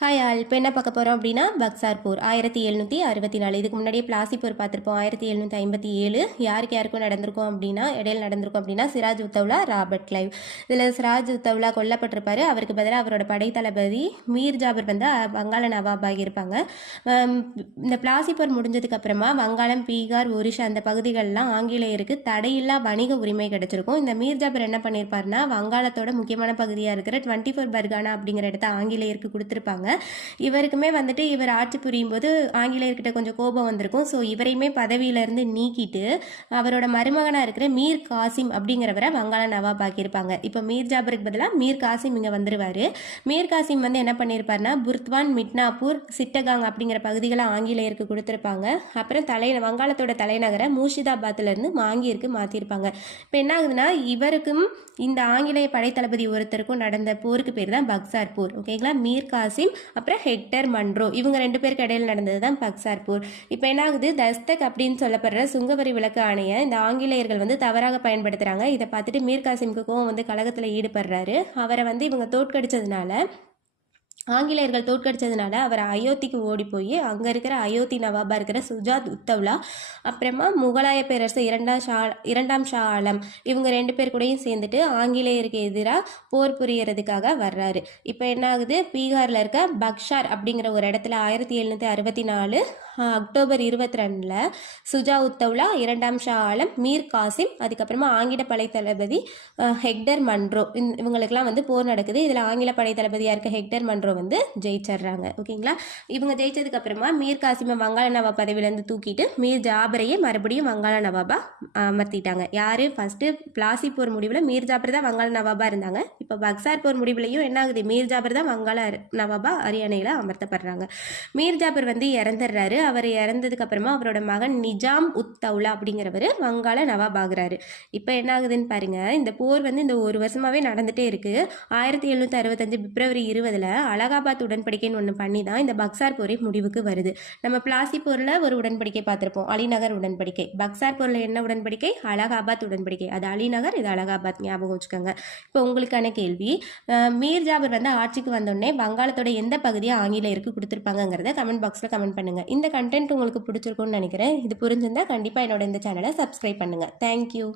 Hi all. இப்போ என்ன பார்க்க போகிறோம் அப்படின்னா பக்சார் போர் 1764. இதுக்கு முன்னாடியே பிளாசி போர் பார்த்துருப்போம் 1757. யாருக்கும் நடந்திருக்கும் அப்படின்னா இடையில நடந்திருக்கும் அப்படின்னா சிராஜ் உத்தவ்லா, ராபர்ட் கிளைவ். இதில் சிராஜ் உத்தவ்லா கொல்லப்பட்டிருப்பாரு. அவருக்கு பதிலாக அவரோட படைத்தளபதி மீர் ஜாபர் வந்து வங்காள நவாபாக இருப்பாங்க. இந்த பிளாசி போர் முடிஞ்சதுக்கு அப்புறமா வங்காளம், பீகார், ஒரிஷா அந்த பகுதிகளெலாம் ஆங்கிலேயருக்கு தடையில்லா வணிக உரிமை கிடைச்சிருக்கும். இந்த மீர் ஜாபர் என்ன பண்ணியிருப்பாருன்னா வங்காளத்தோட முக்கியமான பகுதியாக இருக்கிற 24 பர்கானா அப்படிங்கிற இடத்த ஆங்கிலேயருக்கு கொடுத்துருப்பாங்க. இவருக்குமே வந்துட்டு இவர் ஆட்சி புரியும் போது ஆங்கிலேயர்கிட்ட கொஞ்சம் கோபம் வந்திருக்கும். ஸோ இவரையுமே பதவியிலிருந்து நீக்கிட்டு அவரோட மருமகனாக இருக்கிற மீர் காசிம் அப்படிங்கிறவரை வங்காள நவாப் ஆக்கியிருப்பாங்க. இப்போ மீர் ஜாபருக்கு பதிலாக மீர் காசிம் இங்கே வந்துருவார். மீர் காசிம் வந்து என்ன பண்ணியிருப்பாருன்னா புர்த்வான், மிட்னாப்பூர், சிட்டகாங் அப்படிங்கிற பகுதிகளை ஆங்கிலேயருக்கு கொடுத்துருப்பாங்க. அப்புறம் வங்காளத்தோட தலைநகரை மூர்ஷிதாபாத்லேருந்து மாங்கியிருக்கு மாற்றிருப்பாங்க. இப்போ என்ன ஆகுதுன்னா இவருக்கும் இந்த ஆங்கிலேய படைத்தளபதி ஒருத்தருக்கும் நடந்த போருக்கு பேர் தான் பக்சார் போர். ஓகேங்களா? மீர் காசிம் அப்புறம் ஹெக்டர் மன்ரோ இவங்க 2 பேருக்கு இடையில நடந்தது தான் பக்சார் போர். இப்போ என்ன ஆகுது, தஸ்தக் அப்படின்னு சொல்லப்படுற சுங்கவரி விலக்கு ஆணையை இந்த ஆங்கிலேயர்கள் வந்து தவறாக பயன்படுத்துறாங்க. இதை பார்த்துட்டு மீர் காசிமுக்கு கோவம் வந்து கழகத்தில் ஈடுபடுறாரு. அவரை வந்து இவங்க தோற்கடிச்சதுனால ஆங்கிலேயர்கள் தோற்கடிச்சதுனால அவர் அயோத்திக்கு ஓடி போய் அங்கே இருக்கிற அயோத்தி நவாபா இருக்கிற சுஜாத் உத்தவ்லா, அப்புறமா முகலாய பேரரசு இரண்டாம் ஷா ஆலம் இவங்க 2 பேர் கூடயும் சேர்ந்துட்டு ஆங்கிலேயருக்கு எதிராக போர் புரியறதுக்காக வர்றாரு. இப்போ என்ன ஆகுது, பீகாரில் இருக்க பக்ஷார் அப்படிங்கிற ஒரு இடத்துல 1764 அக்டோபர் 22 சுஜா உத்தவ்லா, இரண்டாம் ஷா ஆலம், மீர் காசிம், அதுக்கப்புறமா ஆங்கில படை தளபதி ஹெக்டர் மன்ரோ இவங்களுக்கெல்லாம் வந்து போர் நடக்குது. இதில் ஆங்கில படை தளபதியாக இருக்க ஹெக்டர் மன்ரோ வந்து ஜெயிச்சிடுறாங்க. ஓகேங்களா? இவங்க ஜெயிச்சதுக்கு அப்புறமா மீர் காசிமை வங்காள நவாப் பதவியிலேருந்து தூக்கிட்டு மீர் ஜாபரையே மறுபடியும் வங்காள நவாபா அமர்த்திட்டாங்க. யார் ஃபர்ஸ்ட் பிளாசி போர் முடிவில் மீர் ஜாபர் தான் வங்காள நவாபா இருந்தாங்க. இப்போ பக்சார் போர் முடிவுலையும் என்ன ஆகுது, மீர் ஜாபர் தான் வங்காள நவாபா அரியணையில் அமர்த்தப்படுறாங்க. மீர் ஜாபர் வந்து இறந்துடுறாரு. அவர் இறந்ததுக்கு அப்புறமா அவரோட மகன் நிஜாம் உத்தவ்லா அப்படிங்கிறவர் வங்காள நவாப் ஆகுறாரு. இப்போ என்ன ஆகுதுன்னு பாருங்க, இந்த போர் வந்து இந்த ஒரு வருஷமாவே நடந்துட்டே இருக்கு. 1765 பிப்ரவரி 20 அலகாபாத் உடன்படிக்கைன்னு ஒன்று பண்ணி தான் இந்த பக்சார் போரே முடிவுக்கு வருது. நம்ம பிளாசி போரில் ஒரு உடன்படிக்கை பார்த்துருப்போம், அலிநகர் உடன்படிக்கை. பக்சார் போரில் என்ன உடன்படிக்கை? அலகாபாத் உடன்படிக்கை. அது அலிநகர், இது அலகாபாத், ஞாபகம் வச்சுக்கோங்க. இப்போ உங்களுக்கான கேள்வி, மீர் ஜாபர் வந்து ஆட்சிக்கு வந்தோடனே வங்காளத்தோட எந்த பகுதியை ஆங்கிலேயருக்கு கொடுத்துருப்பாங்கிறத கமெண்ட் பாக்ஸில் கமெண்ட் பண்ணுங்க. இந்த கண்டென்ட் உங்களுக்கு பிடிச்சிருக்கும்னு நினைக்கிறேன். இது புரிஞ்சிருந்தா கண்டிப்பாக என்னோட இந்த சேனலை சப்ஸ்கிரைப் பண்ணுங்கள். தேங்க்யூ.